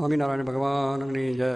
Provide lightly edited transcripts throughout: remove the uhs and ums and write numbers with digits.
સ્વામિનારાયણ ભગવાનની જય.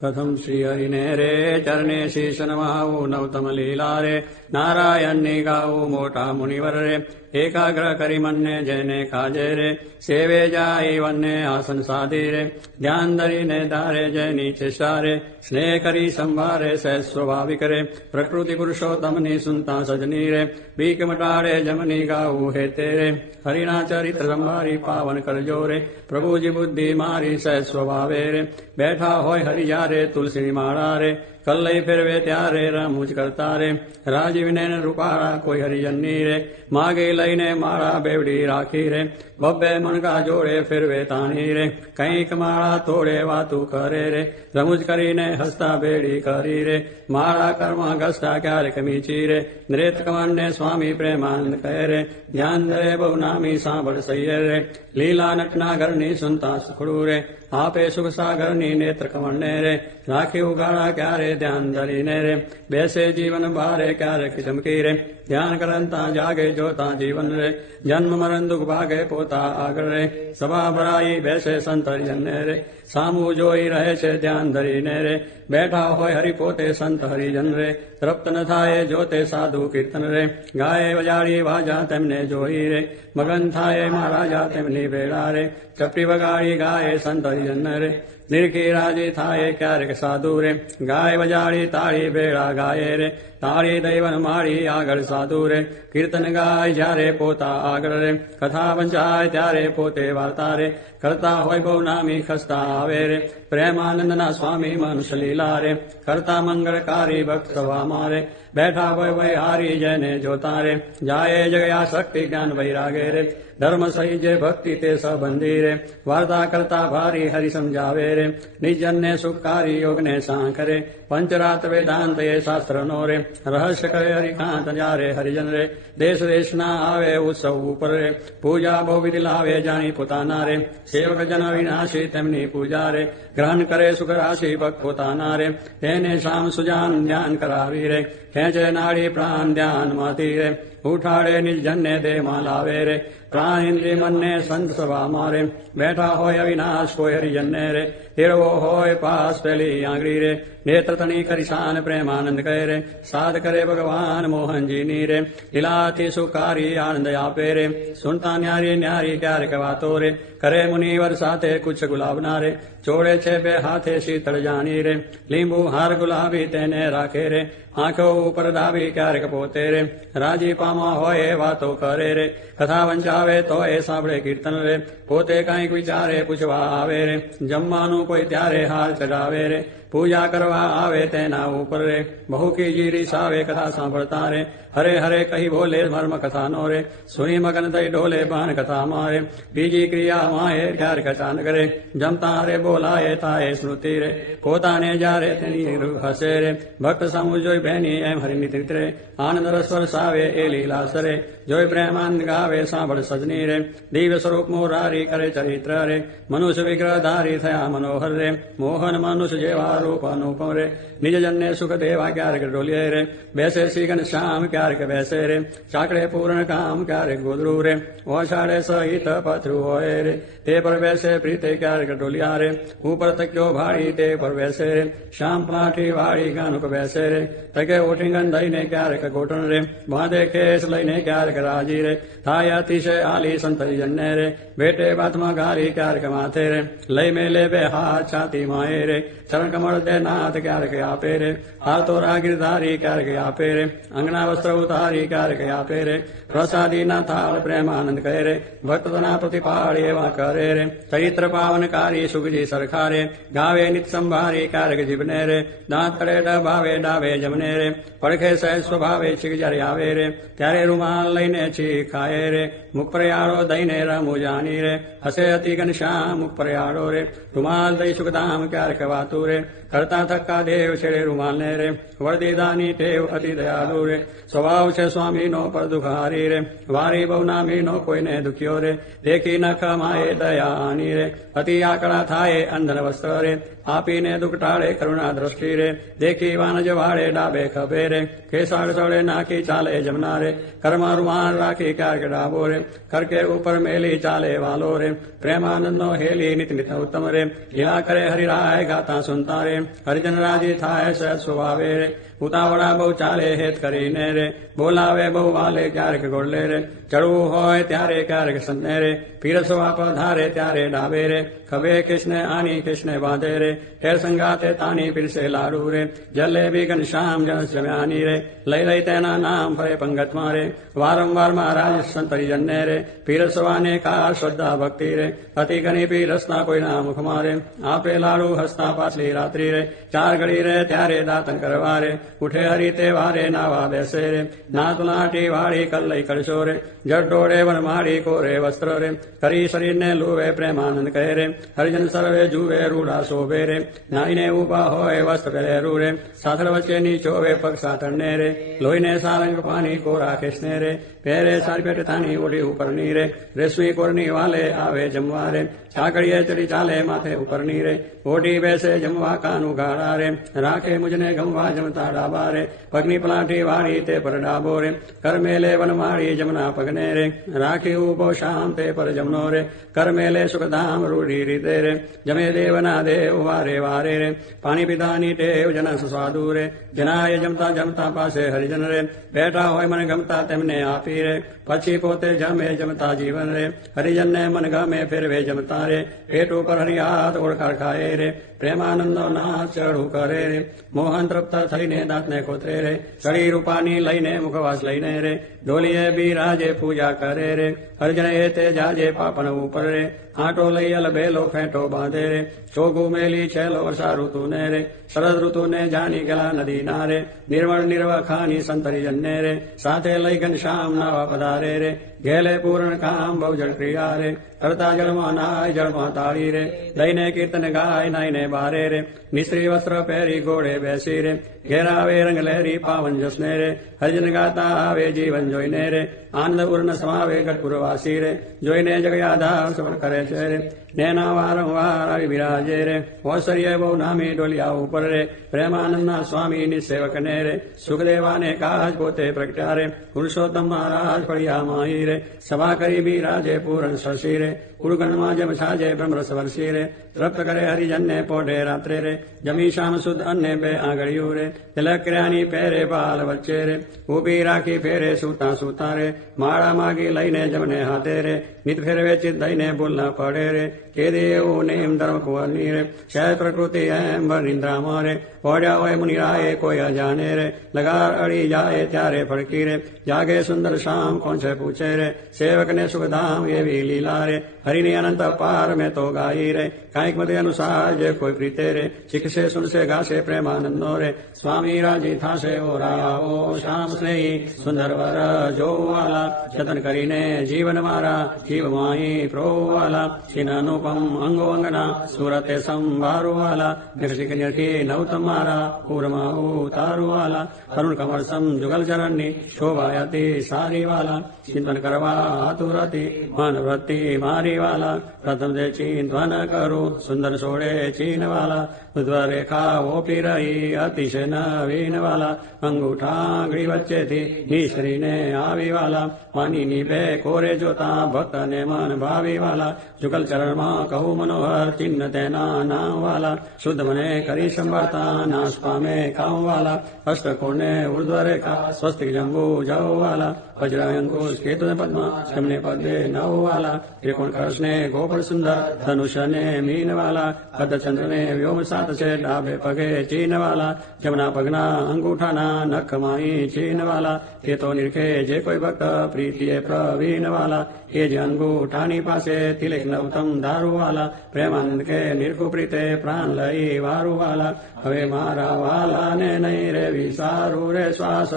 कथम श्री हरिने रे चरणे शीश नवाऊ नवतम लीला रे नारायण ने गाऊ मोटा मुनिवर रे एकाग्र करी मन ने जैने काजे रे सेवे जाई वन्ने आसन साधी रे ध्यान धरी ने धारे जैनी चेष्टा रे स्नेह करी संभारे सह स्वाभाविक रे प्रकृति पुरुषोत्तम नी सुनता सजनी रे बीक मटाड़े जमनी गाऊ हे तेरे हरिना चरित्र संभारी पावन कर जोरे प्रभु जी बुद्धि मारी सह स्वभावे रे बैठा होय हरि जा रे तुलसी माड़ा रे कल्लई फिरवे त्यारे रामुज करता रे राजीव ने रूपारा कोई हरिजन्नी रे मागे लई ने माड़ा बेवड़ी राखी रे बब्बे मन का जोड़े फिरवे तानी रे कहीं कमाड़ा तोड़े वातु करे रे रमुज करी ने हस्ता बेड़ी करी रे माड़ा कर्मा गस्ता क्यार कमीची रे नृत कमन ने स्वामी प्रेमानंद कह रे ध्यान दे बहु नामी सांभड़ सही रे लीला नटना गरनी सुनता सुखड़ू रे आपे सुख सागर नी नेत्र कमने रे राखी उगाड़ा क्यारे ध्यान धरी ने रे बैसे जीवन बारे क्यारे चमकी रे ध्यान करंता जागे जोता जीवन रे जन्म मरण दुख भागे पोता आगर रे सभा भराई बैसे संत हरिजन रे सामू जोई रहे छे ध्यान धरी ने रे बैठा होय हरि पोते संत हरिजन रे तृप्त न थाये जोते साधु कीर्तन रे गाये वजाड़ी वाजा तेमने जोई रे मगन थाये महाराजा तेमनी बेड़ा रे चपटी वगाड़ी गाये संत हरिजन रे निरखी राजी थाये क्यारक साधु रे गाय बजाड़ी ताड़ी बेड़ा गाये रे ताड़ी दैवन माड़ी आगर साधु रे कीर्तन गाय जारे पोता आगर रे कथा वंचाय त्यारे पोते वार्ता रे करता होय बहु नामी खस्ता आवे रे प्रेमानंद ना स्वामी मनुष्य लीला रे करता मंगलकारी भक्त सभा मारे बैठा होय वही हारी जयने जोता रे जाए जगया शक्ति ज्ञान वैरागे रे धर्म सही जे भक्ति ते सबंधी रे वार्ता करता भारी हरि समझावे रे निजन ने सुखकारी योग ने सांख रे पंचरात्र वेदांत ये शास्त्र नो रे रहस्य करे हरिकांत जारे हरिजन रे देश देश ना आवे उत्सव ऊपर रे पूजा बहु विधि लावे जानी पुताना रे सेवक जन विनाशी तेमनी पूजा रे ग्रहण करे सुख राशि भक्त पुताना रे तेने शाम सुजान ध्यान करावी रे खेचे नाड़ी प्राण ध्यान माती रे उठाड़े निज जन ने दे मालावे रे प्राण इंद्रिय मन ने संत सभा मारे बैठा होय अविनाश कोई हरिजन रे तिरवो होय पास पहली आंगड़ी रे नेत्र तनी करिशान प्रेमानंद कह रे साध करे भगवान मोहन जी नी रे लीलाति सुकारी आनंद आपे रे सुनता न्यारी न्यारी क्यार कवातो रे करे मुनिवर साथे कुछ गुलाब नारे चोड़े छे बे हाथे शीतल जानी रे लींबू हार गुलाबी तेने राखे रे आंखों ऊपर दावी क्यारक पोते रे राजी पामा होए वातो करे रे कथा वंचावे तो ए साबड़े कीर्तन रे पोते काईक विचारे पुछवा आवे रे जम्मानु कोई त्यारे हार चढ़ावे रे पूजा करवा आवे तेना ऊपर रे बहु की जीरी सावे कथा सांभळता रे हरे हरे कही बोले मर्म कथा नो रे सुनी मगन दई डोले बाण कथा मारे बीजी क्रिया माए ध्यार कचान करे जमता रे बोलाए ताए स्मृति रे पोता ने जारे तेनी हसे रे भक्त समूह जोई बहनी एम हरि नित्रित रे आनंद रस्वर सावे ए लीला सरे जोई प्रेमानंद गावे सांभळ सजनी रे दिव्य स्वरूप मोरारी करे चरित्र रे मनुष्य विग्रह धारी थया मनोहर रे मोहन मनुष्य जेवा रूप अनुपम रे निज जन ने सुख देवा क्यारक डोलिये रे बैसे श्रीगन श्याम क्यारक वैसे रे चाकड़े पूर्ण काम क्यारक गोदरू रे ओषाढ़े सहित पथरु होए रे ते पर वैसे प्रीते क्यारक डोलिया रे ऊपर तक्यो भाड़ी ते पर वैसे रे श्याम पाठी वाड़ी गानुक वैसे रे तके ओठिंगन दई ने क्यारक गोटन रे बांधे केस लईने क्यारक राजी रे थाय अतिशय आली संतरी जन्ने रे बेटे बातमा गारी क्यारक माथे रे लई मेले बे हाथ छाती माए रे चरण कमल दे नाथ क्यारक आपे रे हाथो गिरधारी क्यारक आपे रे अंगना वस्त्र उतारी क्यारक आपे रे प्रसादी न थाल प्रेमानंद कह रे भक्त तना प्रतिपाल एवं करे रे चरित्र पावनकारी सुखजी सरखारे गावे नित संभारी क्यारक जीवने रे दांत करे डबावे डावे जमने रे पड़खे सह स्वभावे छिक जर आवे रे त्यारे रुमाल लईने छी खाए रे मुख प्रयाड़ो दईने रमु जानी रे हसे अति घनश्याम मुख प्रयाड़ो रे रुमाल दई सुखदाम क्यारक वातु रे કરતા થક્કા દેવ છેડે રૂમાલને રે વરદીદાની ટેવ અતિ દયાળુ રે સ્વભાવ છે સ્વામીનો પર દુખારી રે વારી બહુ નામીનો કોઈને દુખ્યો રે દેખી નખ માએ દયાની રે અતિ આકડા થાય અંધન વસ્ત્ર રે આપીને દુઃખ ટાળે કરુણા દ્રષ્ટિ રે દેખી વાનજ વાળે ડાબે ખભે રે કેસાડ ચડે નાખી ચાલે જમના રે કર્મા રૂમાલ રાખી ક્યારેક ડાબો રે કરકે ઉપર મેલી ચાલે વાલો રે પ્રેમાનંદનો હેલી નિત નિત ઉત્તમ રે લીલા કરે હરિરાય ગાતા સુનતા રે હરિજન રાજી થાય સહજ સ્વભાવે રે ઉતાવળા બહુ ચાલે હેત કરીને રે બોલાવે બહુ વાલે ક્યારેક ગોળલે રે ચડવું હોય ત્યારે ક્યારેક સંને રે પીરસવા પધારે ત્યારે ડાબે રે ખભે કૃષ્ણ આની કૃષ્ણ બાંધે રે હેર સંગાતે તાની પીરસે લાડુ રે જલેબી ઘનશ્યામ જન જમ્યાની રે લઈ લઈ તેના નામ ફરે પંગતમાં રે વારંવાર મહારાજ સંતરીજનને રે પીરસવાને કાર શ્રદ્ધા ભક્તિ રે અતિ ઘણી પીરસના કોઈના મુખમાં રે આપે લાડુ હસતા પાછલી રાત્રિ રે ચાર ઘડી રે ત્યારે દાતન કરવા રે ઉઠે હરિતે વારે નાવા બેસે રે નાત લાટી વાળી કલ્લઈ કરશો રે જડોડે વનમાળી કોરે વસ્ત્ર રે કરી શરીરને લુવે પ્રેમાનંદ કહે રે હરિજન સર્વે જુએ રૂડા શોભે રે નાઈને ઉભા હોય વસ્ત્ર પહેરેરું રે સાથળ વચ્ચેની ચોવે પગ સાથળને રે લોહીને સારંગ પાણી કોરા ખેસને રે પહેરે સારી પેટ તાણી ઓઢી ઉપરની રે રેશમી કોરની વાલે આવે જમવા રે છાકડીએ ચડી ચાલે માથે ઉપરની રે ઓઢી બેસે જમવા કાનું ગાળા રે રાખે મુજને ગમવા જમતા ડાબા રે પગની પલાઠી વાળી તે પર ડાબો રે કરમેલે વનમાળી જમના પગને રે રાખી ઉભો શામ તે પર જમનો રે કરમેલે સુખધામ રૂઢી રીતે રે જમે દેવના દેવ વારે વારે રે પાણી પીધાની ટેવ જન સ્વાદુ રે જનાય જમતા જમતા પાસે હરિજન રે બેઠા હોય મને ગમતા તેમને આપી રે પછી પોતે જમે જમતા જીવન રે હરિજનને મન ગમે ફેરવે જમતા રે પેટ ઉપર હરિયાત ઓળખાર ખાય રે પ્રેમાનંદનો નાચ ચડું કરે રે મોહન તૃપ્ત થઈને દાંતને કોતરે રે સળી રૂપાની લઈને મુખવાસ લઈને રે ડોલીએ બિરાજે પૂજા કરે રે હરિજન એ તે જાજે પાપણ ઉપર રે આંટો લઈ અલબેલો ફેંટો બાંધે રે ચોગું મેલી છેલ્લો વર્ષા ઋતુને રે શરદ ઋતુને જાની ગલા નદી ના રે નિર્મળ નિર્વખાની સંતરીજનને રે સાથે લઈ ઘનશ્યામ નાવા પધારે રે ઘેલે પૂર્ણ કામ બહુ જળ ક્રિયા રે કરતા જળમાં નાય જળમાં તાળી રે લઈને કીર્તન ગાય નાઈને બારે રે નિશ્રી વસ્ત્ર પહેરી ઘોડે બેસી રે ઘેરાવે રંગ લહેરી પાવન જસને રે હરિજન ગાતા આવે જીવન જોઈને રે આનંદ પૂર્ણ સમાવે ગઢપુરવાસી રે જોઈને જગયાધાર સફળ કરે છે રે નેના વારંવાર આવી બિરાજે રે ઔશ્ચર્ય બહુ નામી ડોલિયા ઉપર રે પ્રેમાનંદના સ્વામીની સેવકને રે સુખદેવાને કાજ પોતે પ્રગટ્યા રે પુરુષોત્તમ મહારાજ ફળિયા માહી રે સભા કરી બિરાજે પૂરણ શશી રે કુળગણમાં જમ સાજે બ્રહ્મરસ વર્ષી રે તૃપ્ત કરે હરિજનને પોઢે રાત્રે રે જમી શામ સુદ અન્ને બે આંગળિયું રે તિલક્રિયાની પહેરે પાલ વચ્ચે રે ઉભી રાખી ફેરે સૂતા સૂતા રે માળા માગી લઈને જમને હાથે રે નિત ફેરવે ચિત દઈને બોલના પડે રે કે દેવું નેમ ધર્મ કુંવરની રે શય પ્રકૃતિ એમ નિંદ્રામાં રે પોડ્યા હોય મુનિરાએ કોઈ અજાને રે લગાર અડી જાય ત્યારે ફડકી રે જાગે સુંદર શામ કોણ છે પૂછે રે સેવકને સુખધામ એવી લીલા રે હરિની અનંત પાર મેં તો ગાઈ રે કાંઈક મતે અનુસાર જે કોઈ પ્રીતે રે શીખશે સુનશે ગાશે પ્રેમાનંદનો રે સ્વામી રાજી થાશે ઓ રાઓ શ્યામ સ્નેહી સુંદર વર જોવાલા જતન કરીને જીવન મારા જીવ માહી પ્રોવાલા છીન અનુપમ અંગો અંગના સુરતે સંભારુવાલા નિર્શિક નિર્ખી નવતમ મારા પૂરમાં ઉતારુવાલા કરુણ કમર સમ જુગલ ચરણની શોભાયતી સારી વાલા ચિંતન કરવા આતુરતી મન વૃત્તિ મારી વાલા પ્રથમ જે ચિંતન કરું સુંદર સોડે ચીન વાલા ઉદ્વ રેખા ઓપી રહી અતિશય નવીન વાલા અંગૂઠા આંગળી વચ્ચેથી નિસરીને આવી વાલા માનીની બે કોરે જોતા ભક્તને મન ભાવી વાલા જુગલ ચરણમાં કહું મનોહર ચિહ્ન તેના નામ વાલા શુદ્ધ મને કરી સંભાળતા નાશ પામે કામ વાલા અષ્ટકોણને ઉર્ધ્વ રેખા સ્વસ્તિક જંબુ જવ વાલા વજ્ર અંકુશ કેતુ પદ્મા જમને પદે નવ વાલા ત્રિકોણ કળશને ગોપળ સુંદર ધનુષને મીન વાલા અર્ધચંદ્રને વ્યોમ સાત છે ડાબે પગે ચીન વાલા જમના પગના અંગૂઠાના નખમાઈ ચીન વાલા એ તો નિરખે જે કોઈ ભક્ત પ્રીતિએ પ્રવીણ વાલા એ જ અંગૂઠાની પાસે તિલક નવતમ દારૂ વાલા પ્રેમાનંદ કે નિરખુ પ્રીતે પ્રાણ લઈ વારું વાલા હવે મારા વાલા ને નહીં રે વિસારું રે શ્વાસ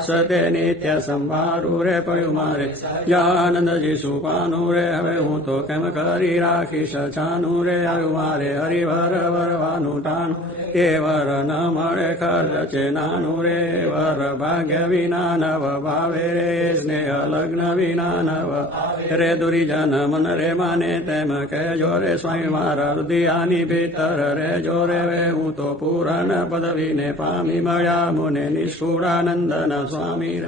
સતે નિત્ય સંભારું રે પયું મારે આનંદજી સુપાનું રે હવે હું તો કેમ કરી રાખીશ છાનું રે આવ્યું મારે હરિવર વરવા ટાનું ટાનું એ વર ન મળે ખર્ચ છે નાનું રે વર ભાગ્ય વિના નવ ભાવે રે સ્નેહ લગ્ન વિના નવ રે દુરીજન મન રે માને તેમ કહેજો રે સ્વામી મારા હૃદયાની ભીતર રે જો રે હું તો પૂરણ પદવીને પામી મળ્યા મુને નિષ્ઠુરાનંદન સ્વામી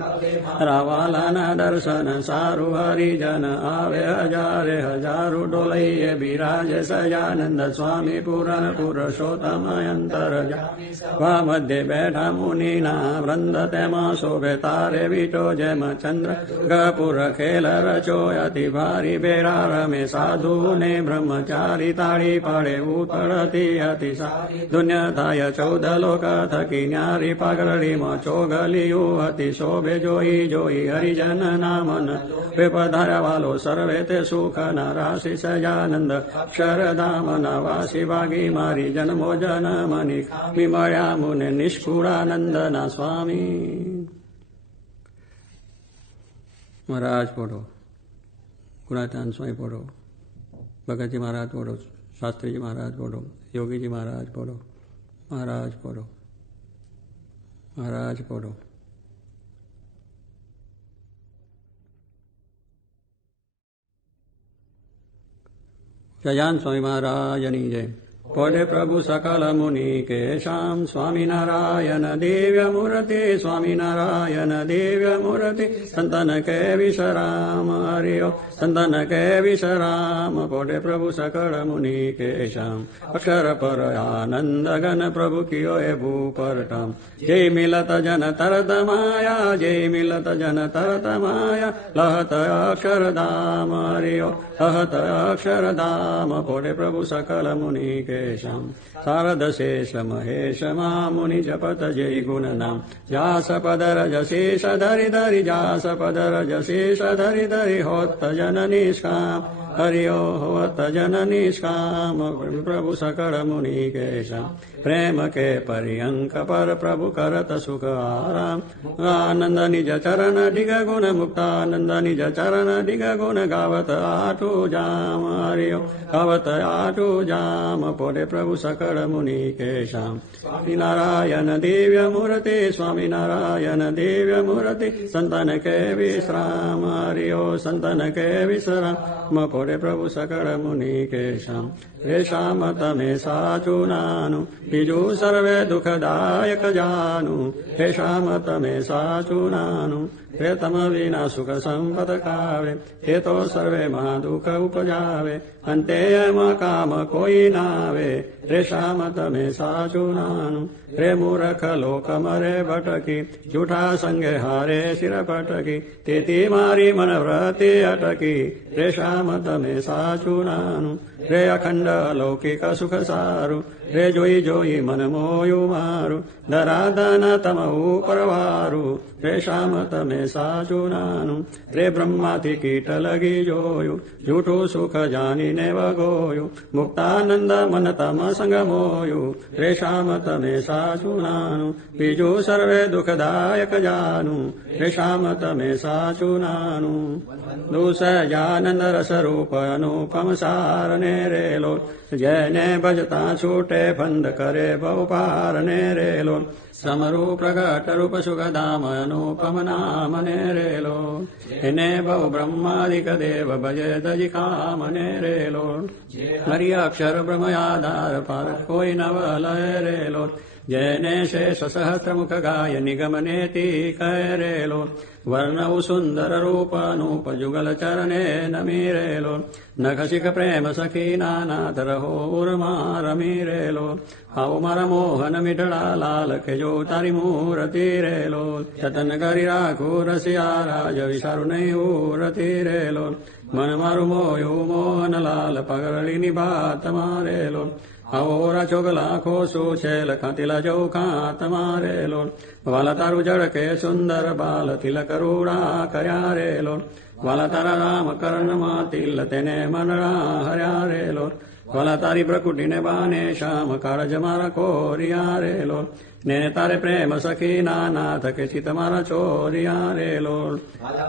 રાવાલાના દર્શન સારું હરિજન આવે હજારે હજારો ડોલૈયે બિરાજ સજાનંદ સ્વામી પૂરણ પુરુષોત્તમ અંતર વા મધ્ય બેઠા મુનિના વૃંદ તેમાં શોભે તારે વીટો જેમ ચંદ્ર ગપુર ખેલ રચો અતિ ભારી બેરા રમે સાધુ ને બ્રહ્મચારી તાળી પાડે ઉતળતી હતી સારી દુનિયા થાય 14 લોક થકી ન્યારી પાઘરડીમાં ચોગલિયું હતી શોભે જોઈ જોઈ હરિજન નામન વે પધાર્યા વાલો સર્વે તે સુખ ના રાશિ સજાનંદ અક્ષરધામ ના વાસી ભાગી મારી જન્મો જન્મની ખામી મળ્યા મુને નિષ્કુળાનંદ ના સ્વામી. મહારાજ પોઢો, ગુણાચાન સ્વામી પોઢો, ભગતજી મહારાજ પોઢો, શાસ્ત્રીજી મહારાજ પોઢો, યોગીજી મહારાજ પોઢો, મહારાજ પોઢો, મહારાજ પોઢો. જયાન સ્વામી મહારાજની જય. પોઢે પ્રભુ સકલ મુનિ કેશામ સ્વામિનારાયણ દિવ્ય મૂર્તિ સ્વામિનારાયણ દિવ્ય મૂર્તિ સંતન કે વિશ્રામ હરિયો સંતન કે વિશ્રામ પોઢે પ્રભુ સકળ મુનિ કેશામ અક્ષર પર આનંદ ગન પ્રભુ કિયો એ ભૂપરટમ જય મિલત જન તરત માયા જય મિલત જન તરત માયા લહત અક્ષરધામ હરિયો લહત અક્ષરધામ પોઢે પ્રભુ સકલ મુનિ કેશમ શારદ શેષ મહેશ મુનિ જપત જય ગુણ નામ જાસ પદર જશેષ ધરી ધરી જાસ પદર જશેષ ધરી ધરી હોત જન નિષ્કામ હરિયો હોત જન નિષ્કામ પ્રભુ સકળ મુનિ કેશમ પ્રેમ કે પર્યંક પર પ્રભુ કરત સુખ આરામ આનંદ નિજ ચરણ ડિગ ગુણ મુક્તાનંદ નિજ ચરણ ડિગ ગુણ ગાવત આઠું જામ હરિયો ગાવત આઠું જામ પોઢે પ્રભુ સકળ મુનિ કેશામ સ્વામિનારાયણ દિવ્ય મૂર્તિ સ્વામિનારાયણ દિવ્ય મૂર્તિ સંતન કે વિશ્રામ હરિયો સંતન કે વિશ્રામ પોઢે પ્રભુ સકળ મુનિ કેશામ રેશામ તમે સાચું નાનું બીજું સર્વે દુઃખદાયક જાનું રેશામ તમે સાચું નાનું હે તમ વિના સુખ સંપદ કાવે હે તો સર્વે માં દુઃખ ઉપજાવે અંતે એમાં કામ કોઈ નાવે રેશામ તમે સાચું નાનું રે મૂર્ખ લોક મરે ભટકી જૂઠા સંગે હારે શિર પટકી તેથી મારી મન વ્રતિ અટકી રેશામ તમે સાચું નાનું રે અખંડ લૌકિક સુખ સારું રે જોઈ જોઈ મન મોયું મારું ધરાધન તમ ઉપરવારું રેશામ તમે સાચું નાનું રે બ્રહ્માથી કીટ લગી જોયું જૂઠું સુખ જાનીને વગોયું મુક્તાનંદ મન તમ સંગ મોયું રેશામ તમે સાચું નાનું બીજું સર્વે દુઃખદાયક જાનું રેશામ તમે સાચું નાનું દુસજાનંદ રસ રૂપ અનુપમ સાર ને રેલો જેને ભજતા છૂટે બંધ કરે ભવ પાર ને રેલો સમરૂ પ્રગટ રૂપ સુખધામ અનુપમ નામ ને રેલો એને બહુ બ્રહ્માદિક દેવ ભજે દજી કામ ને રેલો હરિ અક્ષર બ્રહ્મ આધાર પર કોઈ નવ લય રેલો જેને શેષ સહસ્રમુખ ગાય નિગમનેતિ કરેલો વર્ણવ સુંદર રૂપ અનુપ જુગલ ચરણે નમી રેલો નખશિખ પ્રેમ સખી નાનાથ રહો ઉર્મા રમી રેલો આવો મારા મોહન મીઠડા લાલ કે જો તારી મૂર્તિ રેલો જતન કરી રાખું રસિયા રાજ વિચારું નહીં ઉરતી રેલો મન મારું મોયું મોહન લાલ પગરડીની ભાત મારેલો આવોરા ચોગલા ખોસુ છે લખાતીલા ચૌખા તમારેલો વાલા તારું જળ કે સુંદર બાલ તિલ કરુણા કર્યા રેલો વાલા તારા રામ કર્ણમાં તિલ તેને મનડા હર્યા રેલો વાલા તારી પ્રકૃતિને બાને શ્યામ કાળજ મારા કોરિયા રે લોલ ને તારે પ્રેમ સખી નાથ કે ચિત મારા ચોરિયા રે લોલ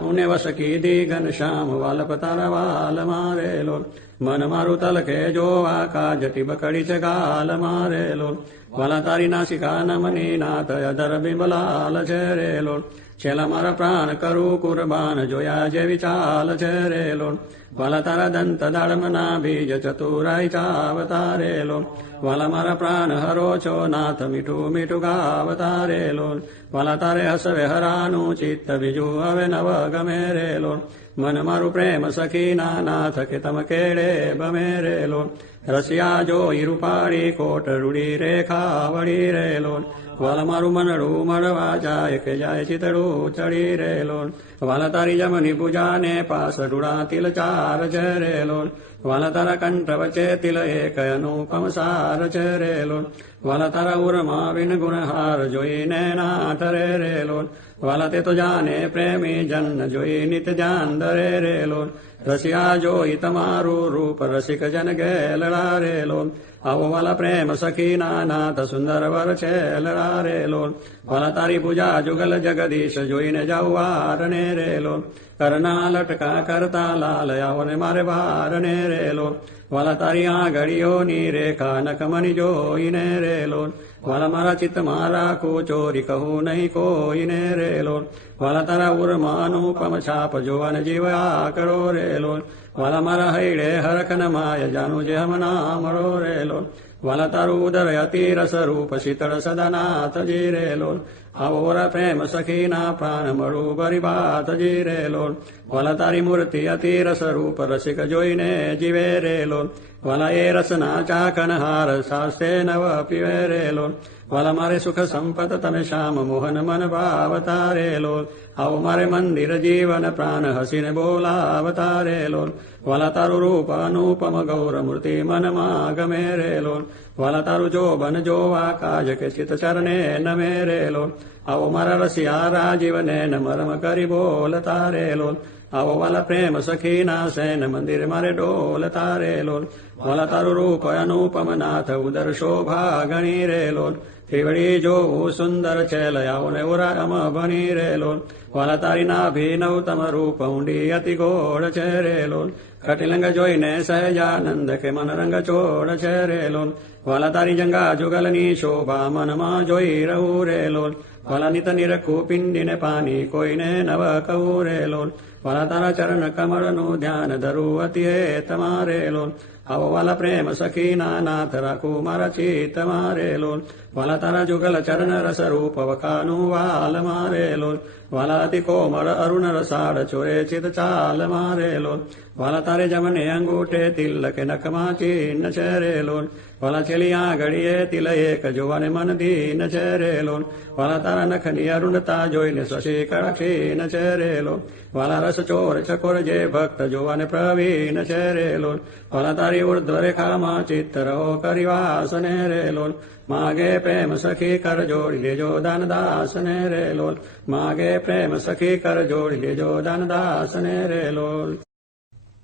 ઉને વસ કીધી ઘન શ્યામ વાલપ તારા વાલ મારે લોલ મન મારું તલકે જોવા કાજટી બકડી છે ગાલ મારે લોલ વાલા તારી નાસિકા નમની નાથ અધર બિંબલાલ છે રે લોલ છેલ્લા મારા પ્રાણ કરું કુરબાન જોયા જેવી ચાલ છે રે લોલ વાલા તારા દંત દાડમના બીજ ચતુરાઈ ચાવતા રે લોલ વાલા મારા પ્રાણ હરો છો નાથ મીઠું મીઠું ગાવતા રે લોલ વાલા તારે હસવે હરાનું ચિત્ત બીજું હવે નવ ગમે રે લોલ મન મારું પ્રેમ સખી નાથ કે તમ કેડે બમે રે લોલ રસિયા જોઈ રૂપાળી કોટ રૂડી રેખા વળી રે લોલ વાલા મારું મનડું મળવા જાય કે જાય ચિતડું ચડી રે લોલ વાલા તારી જમની પૂજાને પાસ ડુડા તિલ ચાર છે રે લોલ વાલા તારા કંઠ વચ્ચે તિલ એક અનુપમ સાર છે રે લોલ વાલા તારા ઉરમાં વિન ગુણહાર જોઈને નાથ રે લોલ વાલા તે તો જાને પ્રેમી જન જોઈ નિત જાન દરે રે લોલ રસિયા જોઈ તમારું રૂપ રસિક જન ગેલડા રે લોલ આવો વાલા પ્રેમ સખી નાથ સુંદર વર છે લડા રે લોલ વાલા તારી પૂજા જુગલ જગદીશ જોઈને જાઉં ને રે લોલ કરના લટકા કરતા લાલ આવો ને મારે વારને રે લોલ વાલા તારી આંગળીઓની રેખા નખમણી જોઈને રે લોલ વાલા મારા ચિત્ત મારા કો ચોરી કહું નહીં કોઈને રે લોલ વાલા તારા ઉર્માનુપમ છાપ જોવાને જીવા કરો રે લોલ વાલા મારા હૈડે હરખન માય જાનું જે હમ નામરો રે લોલ વાલા તારું ઉદર અતિ રસ રૂપ શીતળ સદાનાથજી રે લોલ આવો વરા પ્રેમ સખીના પ્રાણ મળું બરી બાતજી રે લોલ વાલા તારી મૂર્તિ અતિ રસ રૂપ રસિક જોઈને જીવે રે લોલ વાલા એ રસના ચાકન હાર સાસ્તે નવ પીવે રે લોલ વાલા મારે સુખ સંપત તમે શ્યામ મોહન મન ભાવતા રે લોલ આવો મારે મંદિર જીવન પ્રાણ હસીને બોલાવતા રે લોલ વાલા તારું રૂપ અનુપમ ગૌર મૂર્તિ મનમાં ગમે રે લોલ વાલા તારું જોબન જોવા કાજ કે ચિત ચરણે નમે રે લોલ આવો મારા રસિયા રાજીવને મરમ કરી બોલતા રે લોલ આવો વાલા પ્રેમ સખીના સેન મંદિર મારે ડોલતા રે લોલ વાલા તારું રૂપ અનુપમ નાથ ઉદર શોભા ગણી રે લોલ ત્રિવડી જોવું સુંદર છે લયાવો ને ઉરામ ભણી રે લોલ વાલા તારી નાભિનવતમ રૂપ ઊંડી અતિ ગોળ છે રે લોલ કટિલંગ જોઈને સહેજાનંદ કે મન રંગ ચોળ છે રે લોલ વાલા તારી જંગા જુગલની શોભા મનમાં જોઈ રહું રે લોલ વાલા નિત નિરખું પિંડીને પાણી કોઈને નવ કહું રે લોલ વાલા તારા ચરણ કમળનું ધ્યાન ધરું અતિ હે તમારે લોલ આવો વાલા પ્રેમ સખીના નાથ રાખું મારા ચિત્ત મારે લોલ વાલા તારા જુગલ ચરણ રસ રૂપ વખાનું વાલ મારે લોલ વાલા અતિ કોમળ અરુણ રસાડ ચોરે ચિત ચાલ મારે લોલ વાલા તારે જમને અંગૂઠે તિલક નખમાં ચિહ્ન છે રે લોલ વાલા છેલિયા ઘડીએ તિલ એક જોવાને મન દીન છે રે લોલ વાલા તારા નખની અરુણતા જોઈને શશી કળક્ષીન છે રે લોલ વાલા રસ ચોર ચકોર જે ભક્ત જોવાને પ્રવીણ છે રે લોલ વાલા તારી ઉર્ધ્વ રેખામાં ચિત્ત રહો કરી વાસને રે લોલ માગે પ્રેમ સખી કર જોડી લેજો દાન દાસને રે લોલ માગે પ્રેમ સખી કર જોડી લેજો દાન દાસને રે લોલ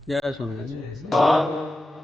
જય સ્વામી.